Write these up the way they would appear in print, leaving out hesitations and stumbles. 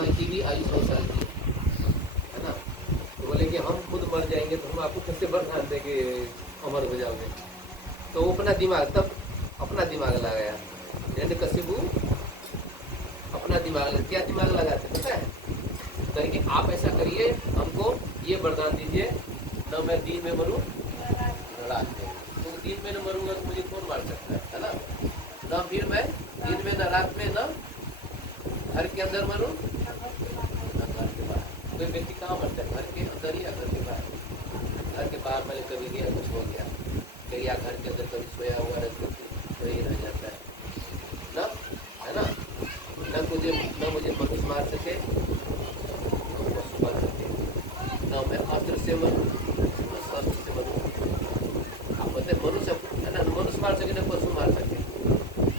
भगवान की भी आयु 100 साल की है ना। तो बोले कि हम खुद मर जाएंगे तो हम आपको कैसे वरदान देंगे अमर हो जाओगे। तो वो अपना दिमाग तब अपना दिमाग लगाया, हिरण्यकशिपु अपना दिमाग, क्या दिमाग लगाते पता है, कहेंगे आप ऐसा करिए, हमको ये वरदान दीजिए, न मैं दिन में मरूं न रात में। तो दिन में न मरूंगा तो मुझे कौन मार सकता है ना। न फिर मैं दिन में न रात में, न घर के अंदर मरूं न घर के बाहर। कोई व्यक्ति कहाँ मरता है, घर के अंदर या घर के बाहर। घर के बाहर मैंने कभी गया कुछ हो गया, कहीं या घर के अंदर कभी सोया हुआ रहता तो ही रह जाता है ना, है ना। न मुझे मनुष्य मार सके, न पशु मार सके, न मैं अस्त्र से मरूं न शस्त्र से मरूं। आप बताए मनुष्य है ना, मनुष्य मार सके न पशु मार सके।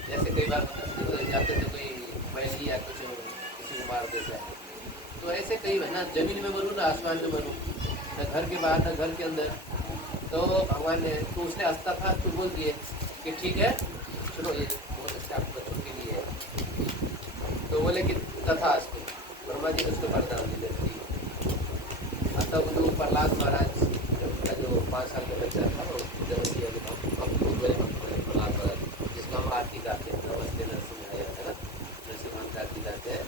जैसे कई बार जाते थे कोई मैली या कुछ किसी को मार देता है, तो ऐसे कई है ना, जमीन में मरूं ना आसमान में मरूं, न घर के बाहर न घर के अंदर। तो भगवान ने, तो उसने हंसता था तो बोल दिए कि ठीक है चलो, ये बहुत अच्छा आपको बच्चों के लिए है। तो बोले कि तथास्तु, ब्रह्मा जी ने उसको वरदान दिए थे। तब जो प्रहलाद महाराज का जो 5 साल का बच्चा था वो जन्म दिया गया, हम प्रहलाद महाराज जिसका हम आरती गाते हैं, नमस्ते नरसिंहाय है ना, नरसिम्हा की आरती गाते हैं।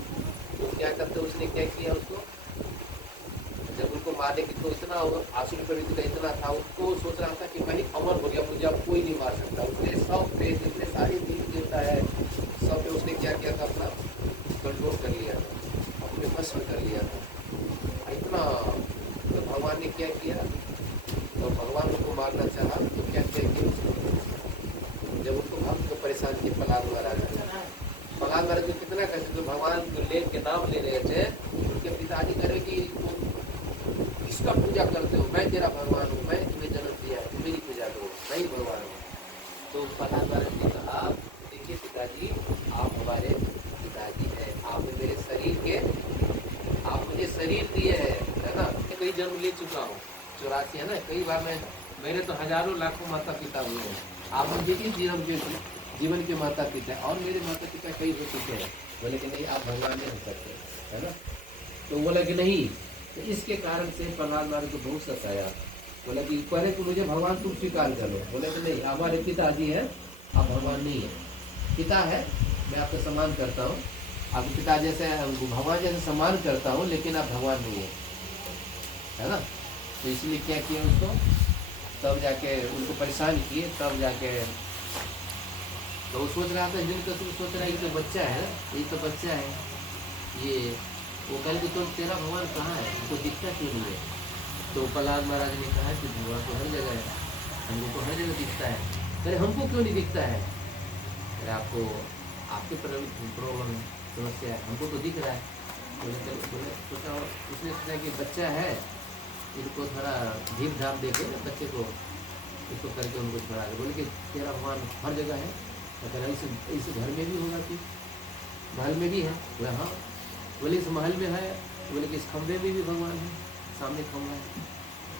तो क्या करते, उसने क्या किया, उसको जब उनको मारने की तो इतना आंसू प्रवृत्ति का इतना था, उसको सोच रहा था कि मैं ही अमर हो गया, मुझे अब कोई नहीं मार सकता। उसने सब पे जितने सारे देवी देवता है सब पे उसने क्या किया था, अपना कंट्रोल कर लिया था, अपने वश में कर लिया था इतना। तो भगवान ने क्या किया, तो भगवान उनको मारना चाहा तो क्या किया कि उसको, जब उनको भक्त को परेशान किया प्रहलाद महाराज को कितना कैसे, तो भगवान को ले के नाम ले रहे थे, उनके पिताजी कह रहे कि किसका पूजा करते हो, मैं तेरा भगवान हूँ, मैं तुम्हें जन्म दिया है, तुम मेरी पूजा करो, मैं ही भगवान हूँ। तो प्रहलाद महाराज ने कहा देखिए पिताजी, आप हमारे पिताजी हैं, आपने मेरे शरीर के, आप मुझे शरीर दिए है ना। कई जन्म ले चुका हूँ, 84 है ना, कई बार मेरे तो हजारों लाखों माता पिता हुए हैं, आप मुझे इस जीवन के माता पिता, और मेरे माता पिता कई हो चुके हैं। बोले कि नहीं, आप भगवान नहीं हो सकते, है ना। तो बोला कि नहीं, तो इसके कारण से प्रहलाद महाराज को बहुत सताया। बोला कि पहले तो मुझे भगवान तुम स्वीकार कर लो। बोले कि नहीं, हमारे पिताजी हैं, आप भगवान नहीं है। पिता है, मैं आपका सम्मान करता हूँ, आपके पिता जैसे भगवान जैसे सम्मान करता हूँ, लेकिन आप भगवान नहीं है ना। तो इसलिए क्या किया उसको, तब जाके उनको परेशान किए, तब जाके तो वो सोच रहा था, जिनका तुम सोच रहा है ये तो बच्चा है, ये तो बच्चा है, ये वो कह कि तुम तेरा भगवान कहाँ है, तो दिखता क्यों नहीं है। तो प्रहलाद महाराज ने कहा कि भगवान तो हर जगह है, हमको तो हर जगह दिखता है। अरे हमको क्यों नहीं दिखता है, अरे आपको आपके प्रॉब्लम है, समस्या है, हमको तो दिख रहा है। बोले सोचा, उसने सोचा कि बच्चा है, इनको थोड़ा धीम धाम देके बच्चे को इसको करके उनको छोड़ा। बोले कि तेरा भगवान हर जगह है, तो इस घर में भी होगा कि महल में भी है। बोले हाँ। बोले इस महल में है, बोले कि इस खंभे में भी भगवान है, सामने खंभा है,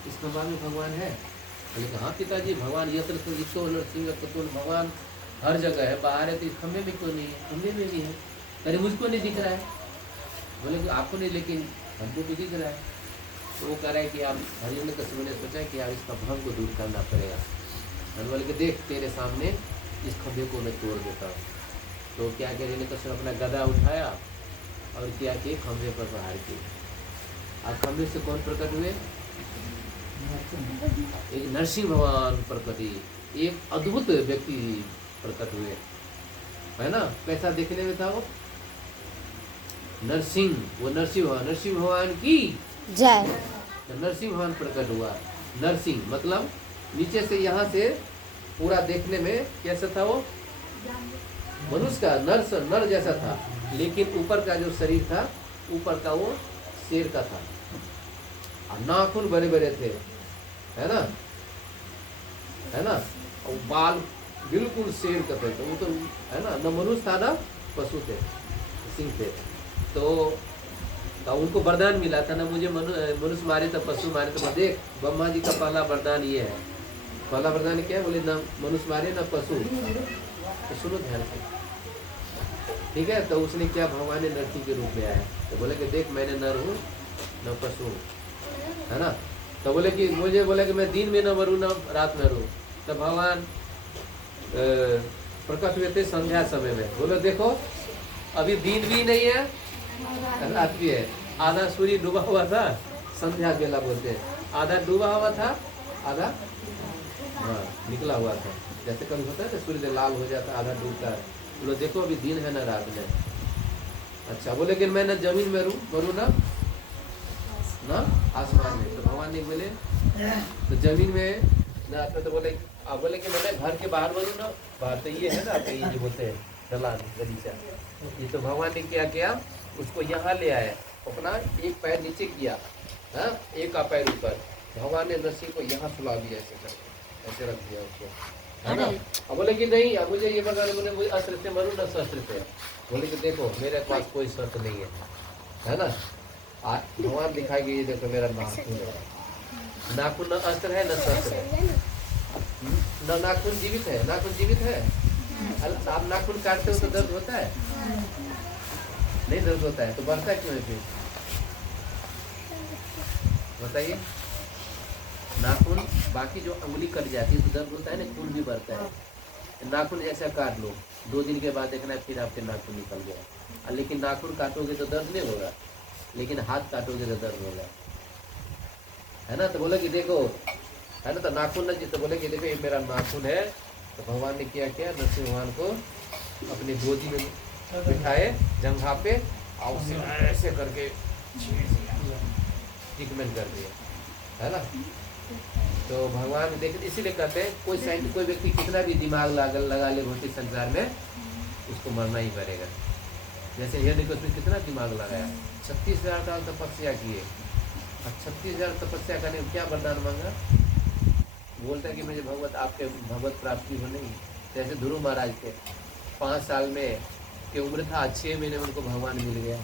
इस खंभा में भगवान है। बोले कि हाँ पिताजी, भगवान यत्र तो नरसिंह तो भगवान हर जगह है, बाहर है, तो इस खंभे में क्यों नहीं है, खंभे में भी है। अरे मुझको नहीं दिख रहा है। बोले कि आपको नहीं, लेकिन हमको भी दिख रहा है। तो वो कह रहा है कि आप हिरण्यकशिपु ने सोचा कि आप इसका भ्रम को दूर करना पड़ेगा। बोले कि देख तेरे सामने इस खंभे को मैं तोड़ देता हूँ। तो क्या कह, हिरण्यकशिपु ने अपना गदा उठाया और क्या किए, खंभे पर प्रहार किए। और खंभे से कौन प्रकट हुए, एक नरसिंह भगवान प्रकट, एक अद्भुत व्यक्ति प्रकट हुए, है ना। कैसा देखने में था वो नरसिंह, वो नरसिंह भगवान की जय। नरसिंह भगवान प्रकट हुआ। नरसिंह मतलब नीचे से यहाँ से पूरा देखने में कैसा था वो, मनुष्य का नर जैसा था, लेकिन ऊपर का जो शरीर था, ऊपर का वो शेर का था, और नाखून बड़े बड़े थे, है ना, और बाल बिल्कुल शेर का थे। तो वो तो है ना, न मनुष्य था ना पशु थे, सिंह थे। तो उनको वरदान मिला था ना, मुझे मनुष्य मारे तो पशु मारे तो। देख ब्रह्मा जी का पहला वरदान ये है। पहला वरदान क्या है, बोले ना मनुष्य मारे ना पशु। तो सुनो ध्यान से, ठीक है। तो उसने क्या, भगवान ने नरसिंह के रूप में आया, तो बोले कि देख मैं नर हूँ न पशु हूँ, है ना। तो बोले कि मुझे बोले कि मैं दिन में न मरूँ न रात में रहूँ। तो भगवान प्रकट हुए थे संध्या समय में। बोलो देखो अभी दिन भी नहीं है रात भी है, आधा सूर्य डूबा हुआ था, संध्या बेला बोलते हैं, आधा डूबा हुआ था आधा हाँ निकला हुआ था। जैसे कभी होता है ना सूर्य लाल हो जाता है आधा डूबता है। बोलो देखो अभी दिन है ना रात में। अच्छा बोले कि मैं न जमीन में मरूँ ना आसमान में। तो भगवान ने बोले तो जमीन में ना, तो बोले आप बोले कि मैंने घर के बाहर मरूँ ना बाहर। तो ये है ना आपके ये जो बोलते हैं दलान गलीचा, ये तो भगवान ने क्या किया, उसको यहाँ ले आया, अपना एक पैर नीचे किया, हाँ एक का पैर ऊपर। भगवान ने नरसिंह को यहाँ सुला दिया, ऐसे करके ऐसे रख दिया उसको, है ना। अब बोले कि नहीं अब मुझे ये बता, बोले मुझे अस्त्र से मरूँ ना शस्त्र से। बोले कि देखो मेरे पास कोई शस्त्र नहीं है ना। भगवान दिखाई गई, देखो मेरा नाखून है, नाखून न अस्त्र है न शस्त्र है, न नाखून जीवित है, नाखून जीवित है। आप नाखून काटते हो तो दर्द होता है, नहीं दर्द होता है, तो बढ़ता क्यों है फिर बताइए। नाखून बाकी जो उंगली कट जाती है तो दर्द होता है ना, खून भी बढ़ता है। नाखून ऐसा काट लो, 2 दिन के बाद देखना फिर आपके नाखून निकल गया। लेकिन नाखून काटोगे तो दर्द नहीं होगा, लेकिन हाथ काटोगे तो दर्द होगा, है ना। तो बोले कि देखो, है ना, तो नाखून न, तो बोले कि देखो ये मेरा नाखून है। तो भगवान ने क्या किया, नरसिंह भगवान को अपनी गोदी में बिठाए जंघा पे, और उसे ऐसे करके ट्रीटमेंट कर दिया, है ना। तो भगवान देख, इसीलिए कहते हैं कोई व्यक्ति कितना भी दिमाग लगा ले भौतिक संसार में, उसको मरना ही पड़ेगा। जैसे हिरण्यकशिपु कितना दिमाग लगाया, 36,000 साल तपस्या किए, और 36,000 तपस्या करने में क्या वरदान मांगा, बोलता है कि मुझे आपके भगवत प्राप्ति हो नहीं। जैसे ध्रुव महाराज के 5 साल में की उम्र था, 6 महीने में उनको भगवान मिल गया,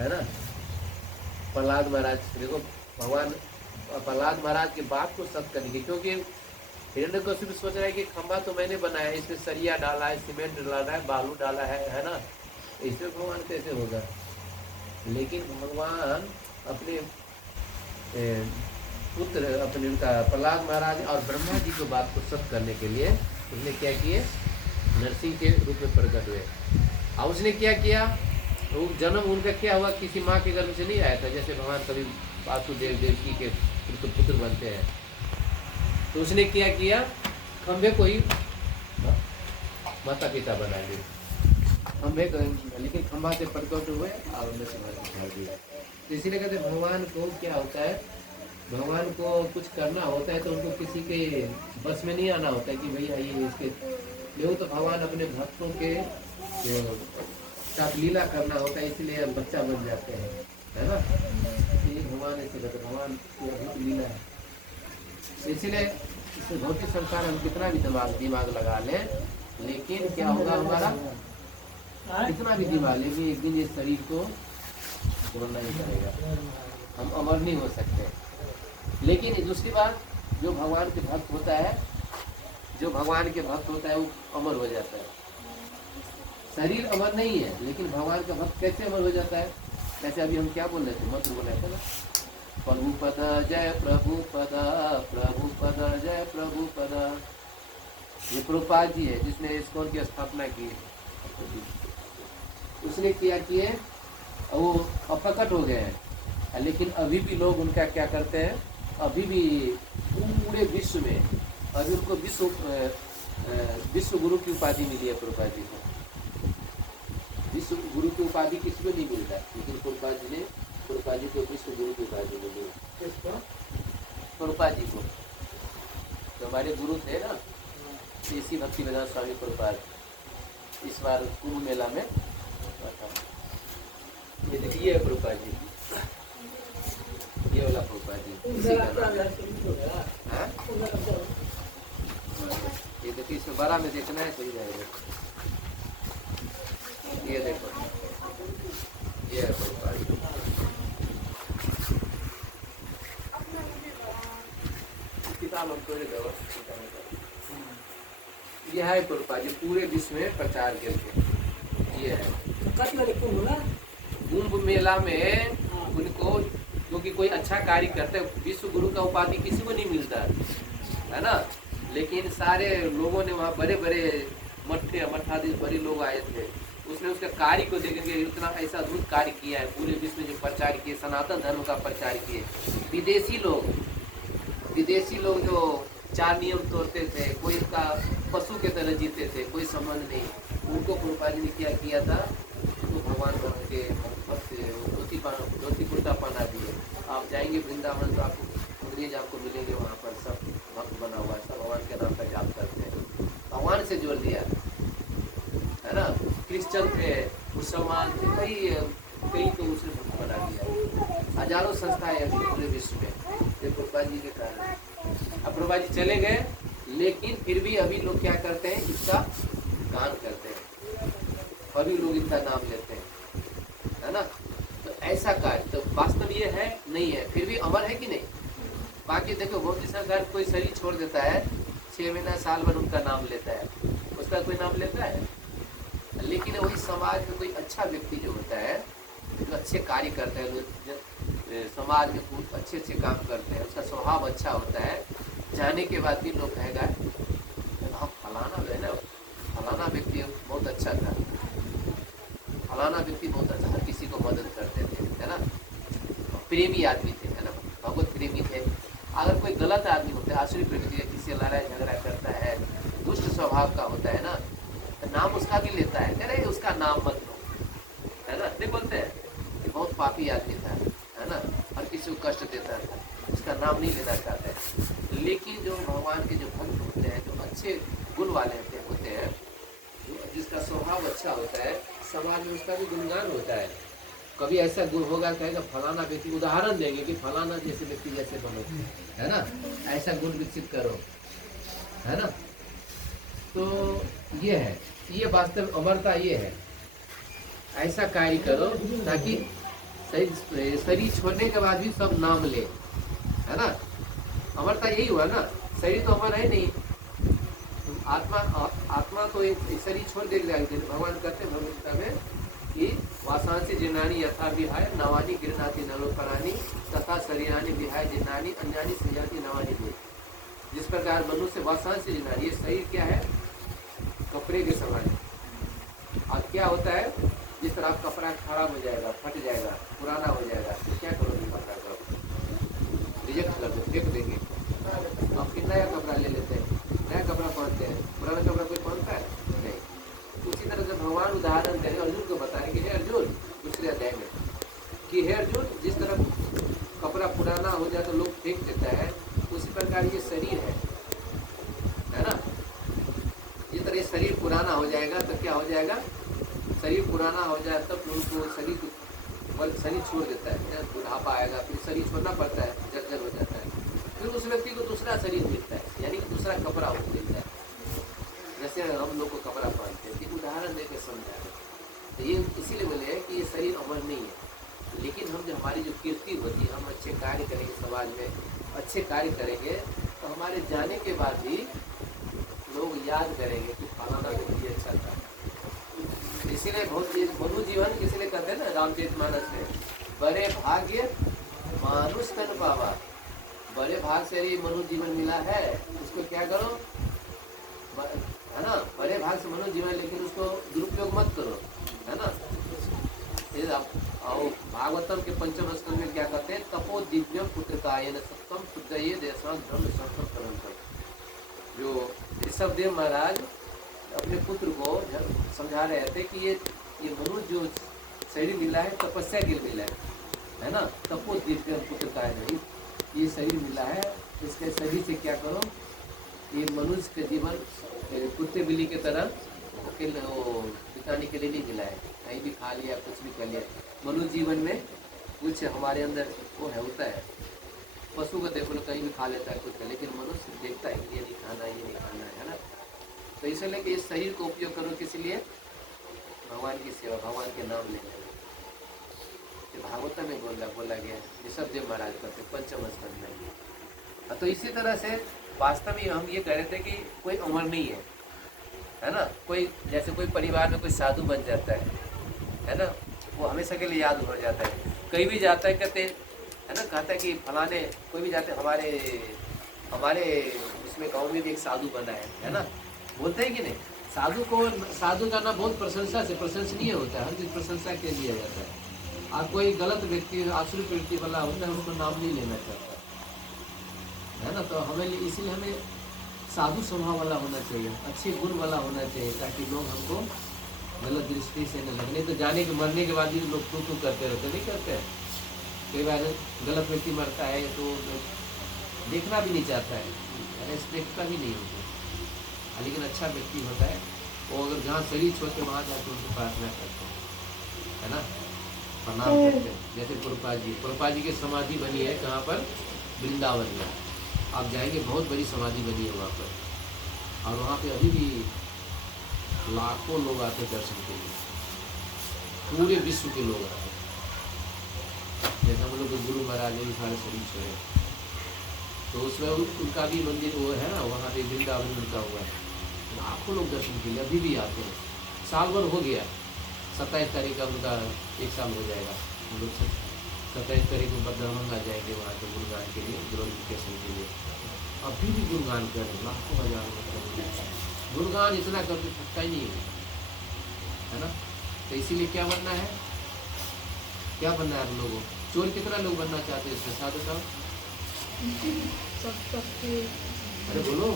है ना। प्रहलाद महाराज देखो, भगवान प्रहलाद महाराज के बात को सत्य करने की, क्योंकि हिरण्यकशिपु सोच रहा है कि खंबा तो मैंने बनाया है, इसमें सरिया डाला है, सीमेंट डाला है, बालू डाला है ना, इसमें भगवान कैसे होगा। लेकिन भगवान अपने पुत्र, अपने उनका प्रहलाद महाराज और ब्रह्मा जी की बात को सत्य करने के लिए उसने क्या किए, नरसिंह के रूप में प्रकट हुए। और उसने क्या किया, वो जन्म उनका क्या हुआ, किसी माँ के गर्भ से नहीं आया था। जैसे भगवान कभी वासुदेव देवकी के पुत्र बनते हैं, तो उसने क्या किया, खंभे को ही माता पिता बना दिए, खंभे को, लेकिन खंभा से प्रकट हुए और उन्हें दिया। तो इसीलिए कहते भगवान को क्या होता है, भगवान को कुछ करना होता है तो उनको किसी के बस में नहीं आना होता है कि भैया ये इसके ले, तो भगवान अपने भक्तों के साथ लीला करना होता है, इसलिए बच्चा बन जाते हैं, है ना। ये भगवान ऐसे कहते, भगवान की अद्भुत लीला है। इसलिए इस भौतिक संसार हम कितना भी दिमाग लगा लें, लेकिन क्या होगा, हमारा कितना भी दिमाग लेकिन एक दिन ये शरीर को छोड़ना ही पड़ेगा, हम अमर नहीं हो सकते। लेकिन दूसरी बात, जो भगवान के भक्त होता है, जो भगवान के भक्त होता है वो अमर हो जाता है। शरीर अमर नहीं है, लेकिन भगवान का भक्त कैसे अमर हो जाता है। जैसे अभी हम क्या बोल रहे थे, मंत्र बोल रहे थे ना, प्रभु पद जय प्रभु पद, प्रभु पद जय प्रभु पद। ये प्रभुपाद जी है जिसने इस्कॉन की स्थापना की, उसने क्या किए, वो प्रकट हो गए हैं। लेकिन अभी भी लोग उनका क्या करते हैं, अभी भी पूरे विश्व में अभी उनको विश्व गुरु की उपाधि मिली है प्रभुपाद जी को। विश्व गुरु की उपाधि किसी को नहीं मिलता, लेकिन प्रभुपाद जी को विश्व गुरु की उपाधि मिली है। किसको? प्रभुपाद जी को। तो हमारे गुरु थे ना श्री भक्ति वेदांत स्वामी प्रभुपाद, इस बार कुंभ मेला में ये देखिए है प्रभुपाद जी, ये वाला प्रभुपाद जी, इसी का नाम है। ये देखिए, इसमें बड़ा में देखना है सही रहेगा। ये देखो, ये है प्रभुपाद जी, किताब हम तोड़े दो, ये है प्रभुपाद जी पूरे विश्व में प्रचार करके। ये है। कति वाले कुंभ होला कुंभ मेला में हाँ। उनको क्योंकि कोई अच्छा कार्य करते, विश्व गुरु का उपाधि किसी को नहीं मिलता है ना, लेकिन सारे लोगों ने वहाँ बड़े बड़े मठाधीश बड़े लोग आए थे, उसने उसके कार्य को देख के इतना ऐसा अद्भुत कार्य किया है, पूरे विश्व में जो प्रचार किए, सनातन धर्म का प्रचार किए। विदेशी लोग जो 4 नियम तोड़ते थे, कोई इसका पशु के तरह जीते थे, कोई संबंध नहीं, उनको प्रभुपाद ने क्या किया था, तो भगवान के भक्त धोती कुर्ता पहना दिए। आप जाएंगे वृंदावन तो आपको अंग्रेज आपको मिलेंगे, वहाँ पर सब भक्त बना हुआ है, सब भगवान के नाम का जाप करते हैं, भगवान से जोड़ दिया है ना। क्रिश्चियन थे, मुसलमान थे, कई तो उसने भक्त बना दिया। हजारों संस्थाएं हैं पूरे विश्व में ये प्रभुपाद जी के कारण। अब प्रभुपाद जी चले गए, लेकिन फिर भी अभी लोग क्या करते हैं, इसका गान करते हैं, अभी लोग इनका नाम लेते हैं, है ना। तो ऐसा कार्य तो वास्तव ये है नहीं है, फिर भी अमर है कि नहीं। बाकी देखो बहुत सी सरकार कोई शरीर छोड़ देता है, 6 महीना साल भर उनका नाम लेता है, उसका कोई नाम लेता है, लेकिन वही समाज में कोई अच्छा व्यक्ति जो होता है, जो अच्छे कार्य करते हैं, समाज में बहुत अच्छे काम करते हैं, उसका स्वभाव अच्छा होता है, जाने के बाद भी लोग कहेगा हाँ फलाना जो है ना, फलाना व्यक्ति बहुत अच्छा था, फलाना व्यक्ति बहुत अच्छा, हर किसी को मदद करते थे, है ना, प्रेमी आदमी थे, है ना, भगवत प्रेमी थे। अगर कोई गलत आदमी होता है, आसुरी प्रकृति का, किसी से लड़ाई झगड़ा करता है, दुष्ट स्वभाव का होता है ना, तो नाम उसका भी लेता है, अरे उसका नाम मत लो, है ना, नहीं बोलते हैं कि बहुत पापी आदमी था, है ना, हर किसी को कष्ट देता था, उसका नाम नहीं लेना चाहते। लेकिन जो भगवान के जो भक्त होते हैं, जो अच्छे गुण वाले होते हैं, जिसका स्वभाव अच्छा होता है, समाज में उसका भी गुणगान होता है। कभी ऐसा गुण होगा कहेगा फलाना व्यक्ति, उदाहरण देंगे कि फलाना जैसे व्यक्ति जैसे बनो, है ना, ऐसा गुण विकसित करो, है ना। तो ये है, ये वास्तव अमरता ये है, ऐसा कार्य करो ताकि शरीर छोड़ने के बाद भी सब नाम ले, है ना। अमरता यही हुआ ना, शरीर तो अमर है नहीं, आत्मा तो एक शरीर छोड़ दे जाएगी। भगवान कहते हैं भगवत में कि वासांसी जिनानी यथा विहाय नवानी गिरनाती नलोपरानी तथा शरीरानी विहाय जिनानी अन्यानी संजाति नवानी दे। जिस प्रकार मनुष्य वासांसी जिनानी, ये शरीर क्या है, कपड़े के समान, और क्या होता है, जिस तरह कपड़ा खराब हो जाएगा, फट जाएगा, पुराना हो जाएगा, तो क्या करोगे, कपड़ा को रिजेक्ट कर दो, फेंक देंगे, अब फिर नया कपड़ा ले लेते हैं, नया कपड़ा पहनते हैं, पुराना कपड़ा कोई पहनता है नहीं। उसी तरह से भगवान उदाहरण दे रहे अर्जुन को बताएं कि हे अर्जुन, दूसरे अध्याय में कि हे अर्जुन, जिस तरह कपड़ा पुराना हो जाए तो लोग फेंक देता है, उसी प्रकार ये शरीर है ना। जिस तरह शरीर पुराना हो जाएगा तो क्या हो जाएगा, शरीर पुराना हो जाए तब उनको शरीर छोड़ देता है, बुढ़ापा आएगा, फिर शरीर छोड़ना पड़ता है, जर्जर हो जाता है, फिर उस व्यक्ति को दूसरा शरीर मिलता है, यानी कि दूसरा कपड़ा मिलता है। जैसे हम लोग को कपड़ा पहनते हैं, उदाहरण देकर समझा रहे, तो ये इसीलिए बोले कि ये शरीर अमर नहीं है, लेकिन हम जो हमारी जो कीर्ति होती है, हम अच्छे कार्य करेंगे, समाज में अच्छे कार्य करेंगे, तो हमारे जाने के बाद भी लोग याद करेंगे कि फलाना व्यक्ति अच्छा था। इसीलिए बहुत मनु जीवन इसलिए कहते हैं ना, रामचरितमानस में, बड़े भाग्य मानुष तन पावा, बड़े भाग से ही मनु जीवन मिला है, उसको क्या करो, है ना, बड़े भाग से मनु जीवन, लेकिन उसको दुरुपयोग मत करो, है ना। भागवतम के 5वें स्कंद में क्या कहते हैं, तपो दिव्यम पुत्रकायेन सप्तम शुद्धये देशां धर्म संकल्पनम। जो ऋषभदेव महाराज अपने पुत्र को समझा रहे थे कि ये मनुष्य जो शरीर मिला है तपस्या के लिए मिला है ना, तपो दिव्यम पुत्रकायेन, ये शरीर मिला है, इसके शरीर से क्या करो, ये मनुष्य के जीवन कुत्ते बिल्ली की तरह बिताने के लिए नहीं मिला है, कहीं भी खा लिया, कुछ भी कर लिया। मनुष्य जीवन में कुछ हमारे अंदर वो है, होता है, पशु को देखो कहीं भी खा लेता है कुछ, लेकिन मनुष्य देखता है कि ये नहीं खाना, ये नहीं खाना है ना। तो इसलिए कि इस शरीर को उपयोग करो किस लिए, भगवान की सेवा, भगवान के नाम लेने में। भागवत में बोला गया, ऋषभदेव महाराज करते 5वें स्कंद में। तो इसी तरह से वास्तव में हम ये कह रहे थे कि कोई अमर नहीं है, है ना। कोई जैसे कोई परिवार में कोई साधु बन जाता है ना, वो हमेशा के लिए याद हो जाता है। कहीं भी जाता है कहते है ना, कहता है कि फलाने कोई भी जाते हमारे हमारे उसमें गांव में भी एक साधु बना है ना, बोलते हैं कि नहीं। साधु का नाम बहुत प्रशंसा से प्रशंसनीय होता है, हर चीज प्रशंसा के लिए जाता है। और कोई गलत व्यक्ति आसुरी प्रवृत्ति वाला होता है उसको नाम नहीं लेना चाहता है ना। तो हमें इसीलिए हमें साधु स्वभाव वाला होना चाहिए, अच्छे गुण वाला होना चाहिए, ताकि लोग हमको गलत दृष्टि से न लगने। तो जाने के मरने के बाद भी लोग तू करते रहते, नहीं करते हैं। कई बार गलत व्यक्ति मरता है तो देखना भी नहीं चाहता है, रेस्पेक्ट भी नहीं होती। लेकिन अच्छा व्यक्ति होता है वो अगर जहाँ शरीर छोड़ते वहाँ जाकर उनको प्रार्थना करते हैं, है ना, प्रणाम करते हैं। जैसे प्रभुपाद जी की समाधि बनी है कहाँ पर, वृंदावन में। आप जाएंगे बहुत बड़ी समाधि बनी है वहाँ पर, और वहाँ पे अभी भी लाखों लोग आते दर्शन के लिए, पूरे विश्व के लोग आते। जैसे हम लोग गुरु महाराज जी सारे शरीर छोड़े, तो उसमें उनका भी मंदिर वो है ना, वहाँ पे वृंदावन उनका हुआ है। लाखों लोग दर्शन के लिए अभी भी आते हैं। साल भर हो गया, 27 तारीख का उनका 1 साल हो जाएगा। हम लोग 27 तारीख को बद्रमंगा जाएंगे वहाँ पे गुणगान के लिए, ग्लोरिफिकेशन के लिए। अभी भी गुणगान करें, लाखों हजारों गुणगान इतना करके थकता ही नहीं है ना। तो इसीलिए क्या बनना है, क्या बनना है आप लोगों? चोर कितना लोग बनना चाहते हैं इसमें, साधु साहब? अरे बोलो,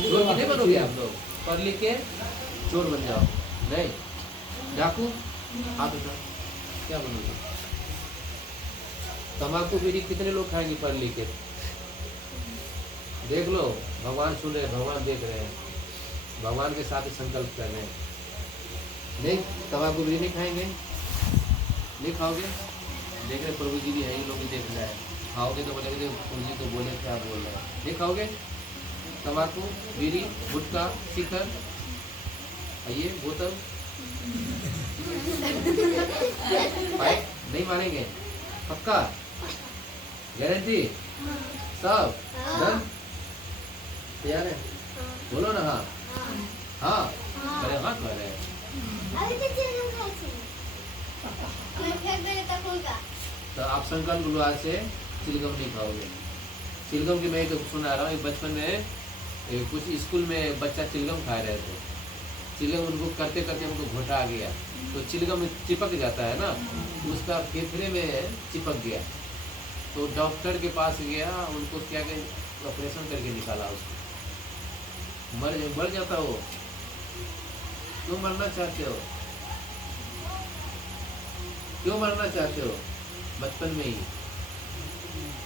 चोर कितने बनोगे आप लोग? पढ़ लिख के चोर बन जाओ, नहीं डाकू? आप बताओ क्या बनोगे? तम्बाकू बीड़ी कितने लोग खाएंगे पढ़ लिख के? देख लो, भगवान सुन रहे हैं, भगवान देख रहे हैं, भगवान के साथ संकल्प कर रहे हैं। नहीं, तम्बाकू बीड़ी नहीं खाएंगे, नहीं खाओगे? देख रहे प्रभु जी भी है, ये लोग भी देख रहे हैं। खाओगे तो बोलेंगे प्रभु जी तो बोले क्या बोल रहे हैं, नहीं खाओगे? तम्बाकू बीड़ी गुटखा शिखर ये बोतल पाइप नहीं मानेंगे, पक्का गारंटी? सब डन तैयार है? बोलो ना हाँ हाँ अरे हाँ कर रहे हैं। तो आप संकल्प लो आज से चिलगम नहीं खाओगे। चिलगम की मैं तो सुना रहा हूँ, एक बचपन में कुछ स्कूल में बच्चा चिलगम खा रहे थे। चिलगम उनको करते करते उनको घोटा आ गया, तो चिलगम चिपक जाता है ना, उसका फेफड़े में चिपक गया। तो डॉक्टर के पास गया, उनको क्या कहे ऑपरेशन करके निकाला उसको। मर जाता वो। क्यों मरना चाहते हो? क्यों मरना चाहते हो बचपन में ही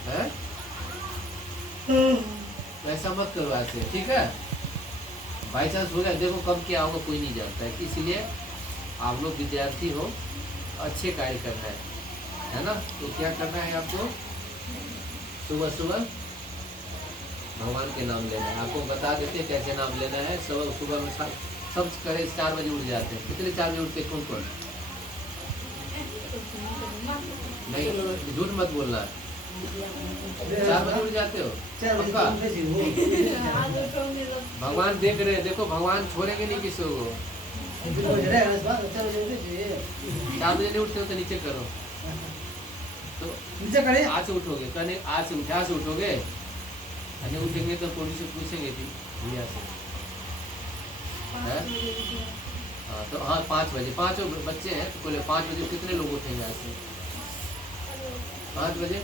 है? ऐसा मत करो ऐसे, ठीक है? बाई चांस हो गया, देखो कब क्या होगा कोई नहीं जानता है। इसीलिए आप लोग विद्यार्थी हो, अच्छे कार्य करना है ना। तो क्या करना है आपको? सुबह सुबह भगवान के नाम लेना है। आपको बता देते हैं कैसे नाम लेना है। सुबह में सब करे 4 बजे उठ जाते हैं। कितने 4 बजे उठते कौन कौन? नहीं, झूठ मत बोलना। 4 बजे उठ जाते हो पक्का? भगवान देख रहे हैं, देखो भगवान छोड़ेंगे नहीं किसी को। 4 बजे नहीं उठते हो तो नीचे करो, तो नीचे करे। आज से उठोगे, कहने आज से उठा से उठोगे, नहीं उठेंगे तो पुलिस से पूछेंगे थी भैया से। हाँ तो हाँ 5 बजे, 5 बच्चे हैं तो बोले 5 बजे कितने लोग उठेंगे आज से? 5 बजे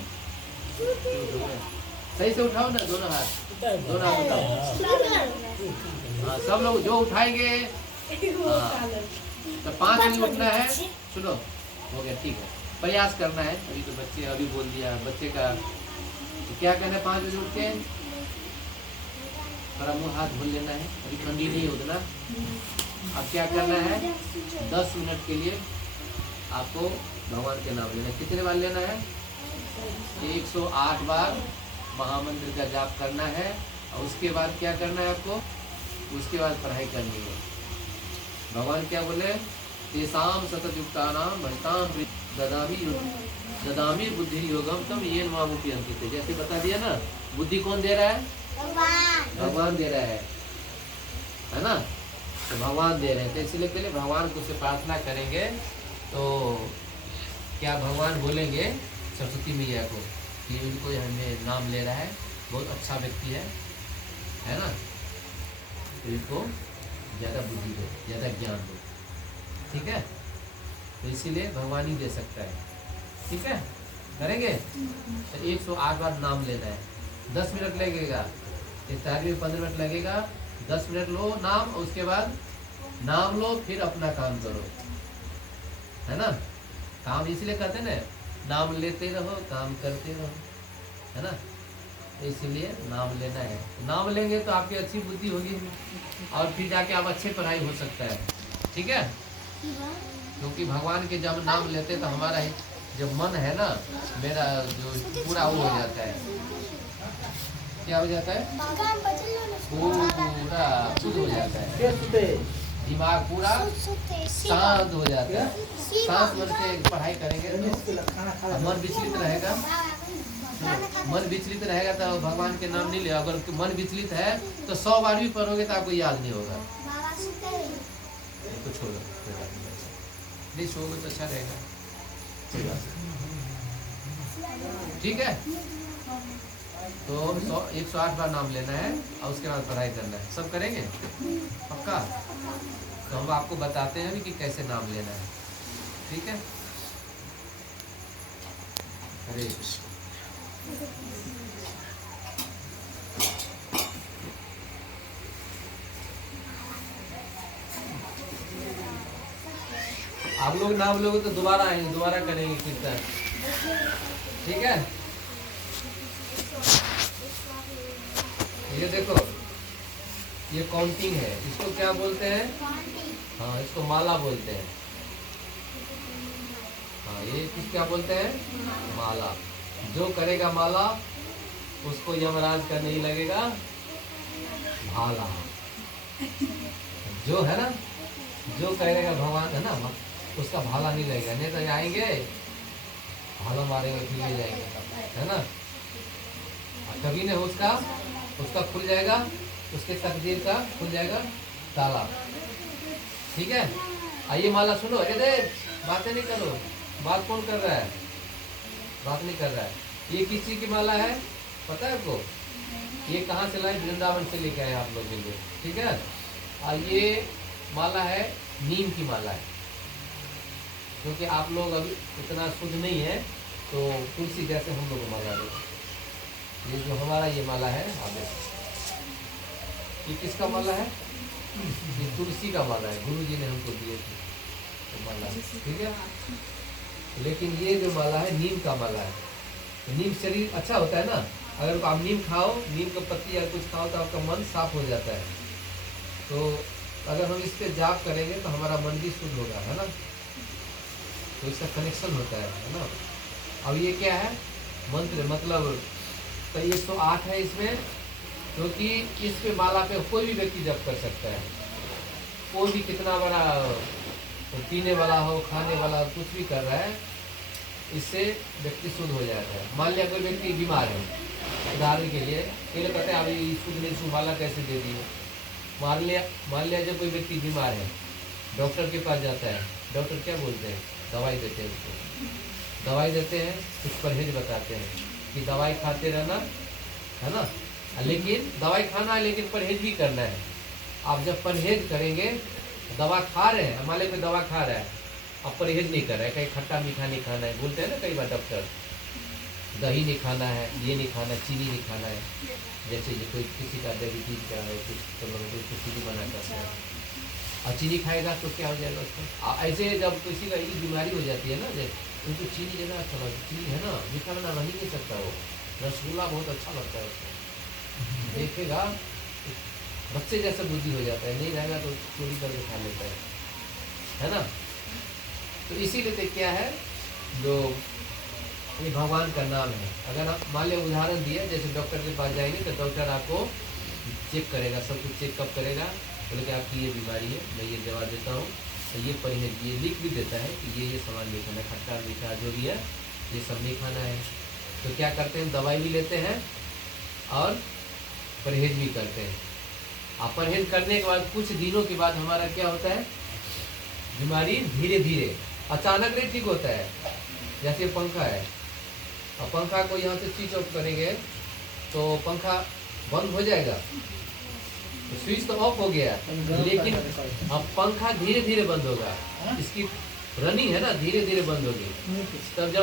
सही से उठाओ ना, दोनों हाथ उठाओ। हाँ सब लोग जो उठाएंगे। हाँ तो 5 बजे उठना है। सुनो हो गया, ठीक है, प्रयास करना है। अभी तो बच्चे अभी बोल दिया बच्चे का, तो क्या करना है? 5 बजे उठ के थोड़ा मुँह हाथ धुल लेना है, अभी ठंडी नहीं उतना। अब क्या करना है? 10 मिनट के लिए आपको भगवान के नाम लेना है। कितने बार लेना है? 108 बार महामंत्र का जाप करना है। और उसके बाद क्या करना है आपको? उसके बाद पढ़ाई करनी है। भगवान क्या बोले? तेसाम सततयुक्तानाम भजताम ददामी बुद्धि योगम तम ये मामुपी अंकित। जैसे बता दिया ना, बुद्धि कौन दे रहा है? भगवान दे रहा है। है ना। तो भगवान दे रहे हैं, तो इसलिए पहले भगवान को से प्रार्थना करेंगे। तो क्या भगवान बोलेंगे सरस्वती मैया को कि उनको हमें नाम ले रहा है, बहुत अच्छा व्यक्ति है ना, तो इसको ज़्यादा बुद्धि दो, ज़्यादा ज्ञान दो, ठीक है। तो इसीलिए भगवान ही दे सकता है, ठीक है। करेंगे तो 108 बार नाम लेना है। 10 मिनट लगेगा, इस तारीख में 15 मिनट लगेगा। 10 मिनट लो नाम, और उसके बाद नाम लो, फिर अपना काम करो, है ना। काम इसलिए करते हैं ना, नाम लेते रहो, काम करते रहो, है ना। तो इसीलिए नाम लेना है। नाम लेंगे तो आपकी अच्छी बुद्धि होगी, और फिर जाके आप अच्छे पढ़ाई हो सकता है, ठीक है। क्योंकि भगवान के जब नाम लेते तो हमारा जो मन है ना, मेरा जो पूरा वो हो जाता है, क्या हो जाता है, पूरा शुद्ध हो जाता है, दिमाग पूरा शांत हो जाता है। शांत मन से पढ़ाई करेंगे तो मन विचलित रहेगा, मन विचलित रहेगा तो भगवान के नाम नहीं ले। अगर मन विचलित है तो 100 बार भी पढ़ोगे तो आपको याद नहीं होगा। तो छोड़ो, नहीं सोओगे तो अच्छा रहेगा, ठीक है। तो 108 बार नाम लेना है, और उसके बाद पढ़ाई करना है। सब करेंगे पक्का। तो हम आपको बताते हैं भी कि कैसे नाम लेना है, ठीक है। हरे कृष्ण। आप लोग नाम लोगे तो दोबारा आएंगे, दोबारा करेंगे कीर्तन, ठीक है। ये देखो, ये काउंटिंग है, इसको क्या बोलते हैं, हाँ इसको माला बोलते हैं। हाँ ये किस क्या बोलते हैं, माला। जो करेगा माला उसको यमराज का नहीं लगेगा भाला, जो है ना, जो करेगा भगवान है ना, उसका भाला नहीं लगेगा। नहीं तो आएंगे भाला मारेंगे, फिर ले जाएंगे, है ना। कभी नहीं उसका खुल जाएगा, उसके तकदीर का खुल जाएगा ताला, ठीक है। आइए माला सुनो, अरे बातें नहीं करो, बात कौन कर रहा है, बात नहीं कर रहा है। ये किस चीज की माला है पता है आपको, ये कहाँ से लाए, वृंदावन से लेके आए आप लोग के लिए, ठीक है। और ये माला है नीम की माला है, क्योंकि आप लोग अभी इतना शुद्ध नहीं है, तो तुलसी जैसे हम लोग माला दो। ये जो हमारा ये माला है, आगे ये किसका माला है, ये तुलसी का माला है, गुरु जी ने हमको दिए थे तो माला, ठीक है। लेकिन ये जो माला है नीम का माला है। तो नीम शरीर अच्छा होता है ना, अगर आप नीम खाओ, नीम का पत्ती या कुछ खाओ तो आपका मन साफ हो जाता है। तो अगर हम इस पे जाप करेंगे तो हमारा मन भी शुद्ध होगा, है ना। तो इसका कनेक्शन होता है ना। अब ये क्या है मंत्र, मतलब तो 108 है इसमें, क्योंकि इस पे माला पे कोई भी व्यक्ति जप कर सकता है। कोई भी कितना बड़ा पीने वाला हो, खाने वाला, कुछ भी कर रहा है, इससे व्यक्ति शुद्ध हो जाता है। मान लिया कोई व्यक्ति बीमार है, उदाहरण के लिए ये लोग कहते हैं अभी शुद्ध नहीं, माला कैसे दे दिए। मान लिया जब कोई व्यक्ति बीमार है, डॉक्टर के पास जाता है, डॉक्टर क्या बोलते हैं, दवाई देते हैं उसको, दवाई देते हैं, कुछ परहेज बताते हैं कि दवाई खाते रहना, है ना। लेकिन दवाई खाना है, लेकिन परहेज भी करना है। आप जब परहेज करेंगे, दवा खा रहे हैं, हमारे पे दवा खा रहा है, अब परहेज नहीं कर रहा है, कहीं खट्टा मीठा नहीं खाना है, बोलते हैं ना कई बार डॉक्टर, दही नहीं खाना है, ये नहीं खाना, चीनी नहीं खाना है। जैसे ये कोई किसी का डायबिटीज का है, कुछ तो लोग चीनी मना करते हैं, और चीनी खाएगा तो क्या हो जाएगा उसको। ऐसे जब किसी का ये बीमारी हो जाती है ना, जैसे उनको चीनी ज़्यादा अच्छा लगता है, चीनी है ना, मीठा बना रह नहीं सकता वो, रसगुल्ला बहुत अच्छा लगता है उसको, देखेगा बच्चे जैसा बुद्धि हो जाता है, नहीं रहेगा तो चोरी करके खा लेता है ना। तो इसीलिए तो क्या है, जो ये भगवान का नाम है। अगर आप मान लिया उदाहरण दिया, जैसे डॉक्टर के पास जाएंगे तो डॉक्टर आपको चेक करेगा, सब कुछ चेक कब करेगा, बोले कि आपकी ये बीमारी है, मैं ये दवा देता हूँ, तो ये परहेज, ये लिख भी देता है कि ये सामान नहीं खाना, खट्टा मीठा जो भी है ये सब नहीं खाना है। तो क्या करते हैं, दवाई भी लेते हैं और परहेज भी करते हैं, आप परहेज करने के बाद कुछ दिनों के बाद हमारा क्या होता है, बीमारी धीरे धीरे, अचानक नहीं ठीक होता है। जैसे पंखा है, अब पंखा को यहाँ से स्विच ऑफ करेंगे तो पंखा बंद हो जाएगा, तो स्विच तो ऑफ हो गया, लेकिन अब पंखा धीरे धीरे बंद होगा, इसकी रनिंग है ना, धीरे धीरे बंद होगी। तब जब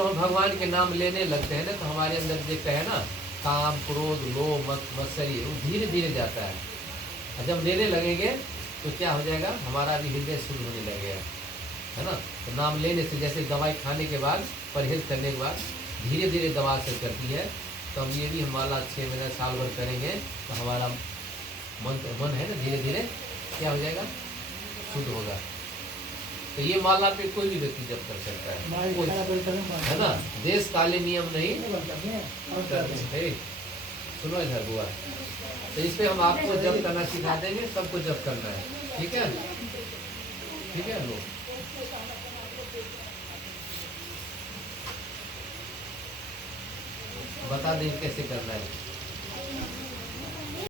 हम भगवान के नाम लेने लगते हैं ना, तो हमारे अंदर देखता है ना, काम क्रोध लोभ मत्सरी, वो धीरे धीरे जाता है। और जब लेने लगेंगे तो क्या हो जाएगा, हमारा भी हृदय शुद्ध होने लगेगा, है ना। तो नाम लेने से, जैसे दवाई खाने के बाद, परहेज करने के बाद धीरे धीरे दवा असर करती है, तो हम ये भी हमारा 6 महीना साल भर करेंगे तो हमारा मन है ना, धीरे धीरे क्या हो जाएगा, शुद्ध होगा। तो ये माला पे कोई भी व्यक्ति जब कर सकता है ना। देश काले नियम नहीं करते। सुनो इधर बुआ, तो इस पे हम आपको जब करना सिखा देंगे, सबको जब करना है, ठीक है, ठीक है। लो बता देंगे कैसे करना है।